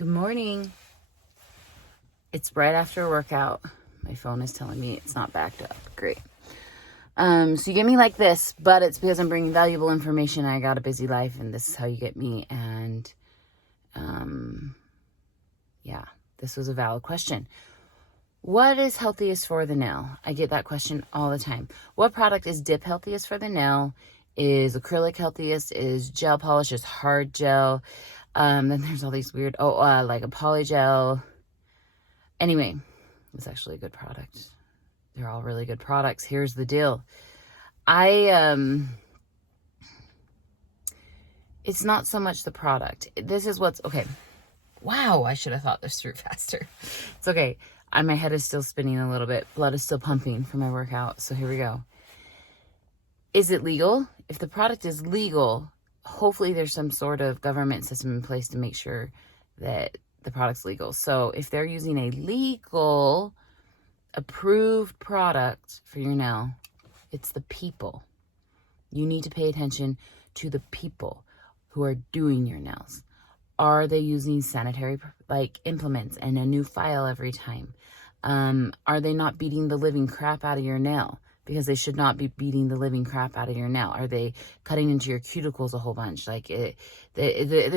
Good morning. It's right after a workout. My phone is telling me it's not backed up. Great. So you get me like this, but it's because I'm bringing valuable information. I got a busy life, and this is how you get me. And yeah, this was a valid question. What is healthiest for the nail? I get that question all the time. What product is dip healthiest for the nail? Is acrylic healthiest? Is gel polish? Is hard gel? Then there's all these weird, like a polygel. Anyway, it's actually a good product. They're all really good products. Here's the deal. It's not so much the product. This is what's, okay. Wow, I should have thought this through faster. It's okay. My head is still spinning a little bit. Blood is still pumping from my workout. So here we go. Is it legal? If the product is legal, hopefully there's some sort of government system in place to make sure that the product's legal. So if they're using a legal, approved product for your nail, it's the people. You need to pay attention to the people who are doing your nails. Are they using sanitary implements and a new file every time? Are they not beating the living crap out of your nail? Because they should not be beating the living crap out of your nail. Are they cutting into your cuticles a whole bunch? They're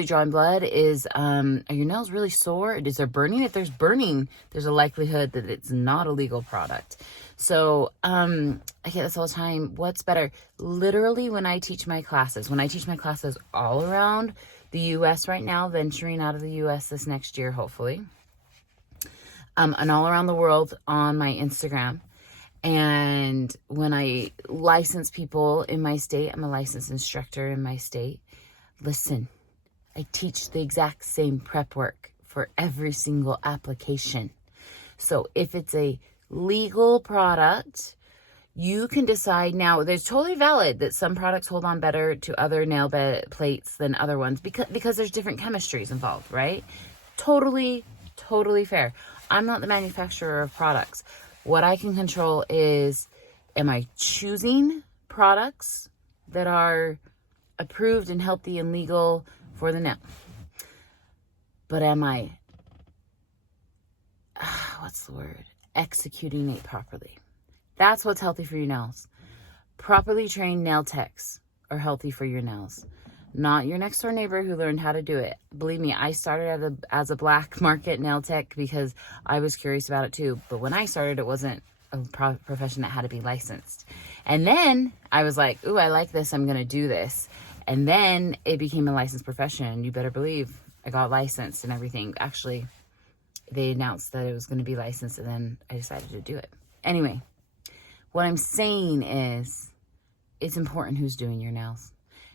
drawing blood. Are your nails really sore? Is there burning? If there's burning, there's a likelihood that it's not a legal product. So I get this all the time. What's better? Literally, when I teach my classes all around the U.S. right now, venturing out of the U.S. this next year, hopefully, and all around the world on my Instagram. And when I license people in my state, I'm a licensed instructor in my state. Listen, I teach the exact same prep work for every single application. So if it's a legal product, you can decide now. There's totally valid that some products hold on better to other nail bed plates than other ones because there's different chemistries involved, right? Totally fair. I'm not the manufacturer of products. What I can control is, am I choosing products that are approved and healthy and legal for the nail? But am I, executing it properly? That's what's healthy for your nails. Properly trained nail techs are healthy for your nails. Not your next door neighbor who learned how to do it. Believe me, I started as a black market nail tech because I was curious about it too. But when I started, it wasn't a profession that had to be licensed. And then I was like, ooh, I like this. I'm going to do this. And then it became a licensed profession. You better believe I got licensed and everything. Actually, they announced that it was going to be licensed, and then I decided to do it. Anyway, what I'm saying is it's important who's doing your nails.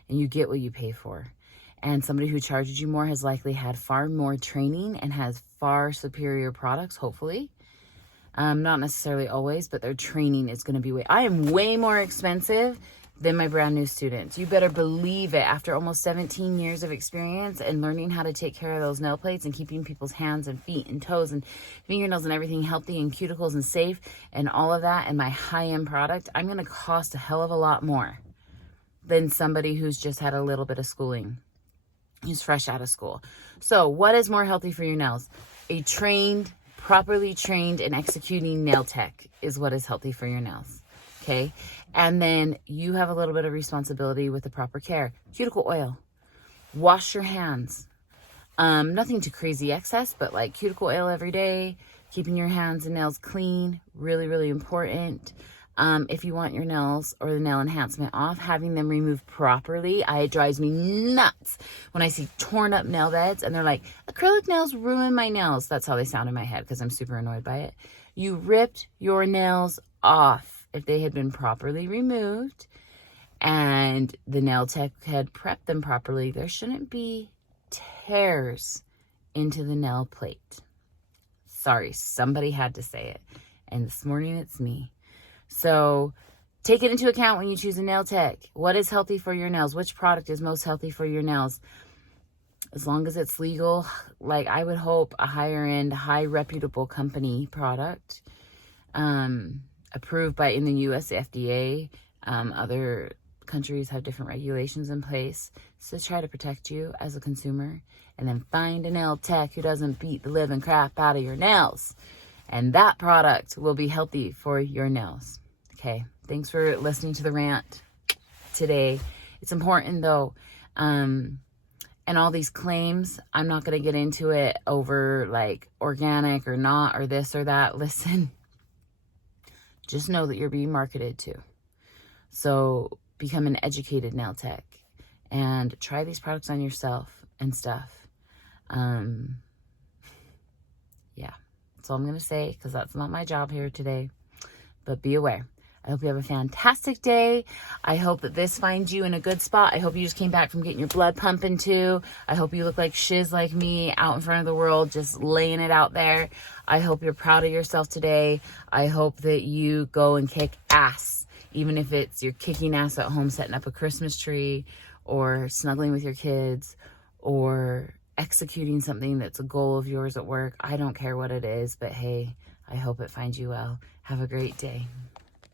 And you get what you pay for. And somebody who charges you more has likely had far more training and has far superior products, hopefully. Not necessarily always, but their training is going to be I am way more expensive than my brand new students. You better believe it. After almost 17 years of experience and learning how to take care of those nail plates and keeping people's hands and feet and toes and fingernails and everything healthy and cuticles and safe and all of that, and my high-end product, I'm going to cost a hell of a lot more than somebody who's just had a little bit of schooling, who's fresh out of school. So what is more healthy for your nails? A properly trained and executing nail tech is what is healthy for your nails, okay? And then you have a little bit of responsibility with the proper care. Cuticle oil. Wash your hands. Nothing too crazy excess, but like cuticle oil every day, keeping your hands and nails clean, really, really important. If you want your nails or the nail enhancement off, having them removed properly. It drives me nuts when I see torn up nail beds and they're like, acrylic nails ruin my nails. That's how they sound in my head because I'm super annoyed by it. You ripped your nails off. If they had been properly removed and the nail tech had prepped them properly, there shouldn't be tears into the nail plate. Sorry, somebody had to say it. And this morning it's me. So take it into account when you choose a nail tech. What is healthy for your nails? Which product is most healthy for your nails? As long as it's legal, I would hope a higher end, high reputable company product, approved in the US FDA, other countries have different regulations in place to try to protect you as a consumer. And then find a nail tech who doesn't beat the living crap out of your nails. And that product will be healthy for your nails. Okay, thanks for listening to the rant today. It's important though, and all these claims, I'm not going to get into it over like organic or not, or this or that. Listen, just know that you're being marketed to. So become an educated nail tech and try these products on yourself and stuff. Yeah, that's all I'm going to say, because that's not my job here today. But be aware. I hope you have a fantastic day. I hope that this finds you in a good spot. I hope you just came back from getting your blood pumping too. I hope you look like shiz like me out in front of the world, just laying it out there. I hope you're proud of yourself today. I hope that you go and kick ass, even if it's you're kicking ass at home, setting up a Christmas tree, or snuggling with your kids, or executing something that's a goal of yours at work. I don't care what it is, but hey, I hope it finds you well. Have a great day.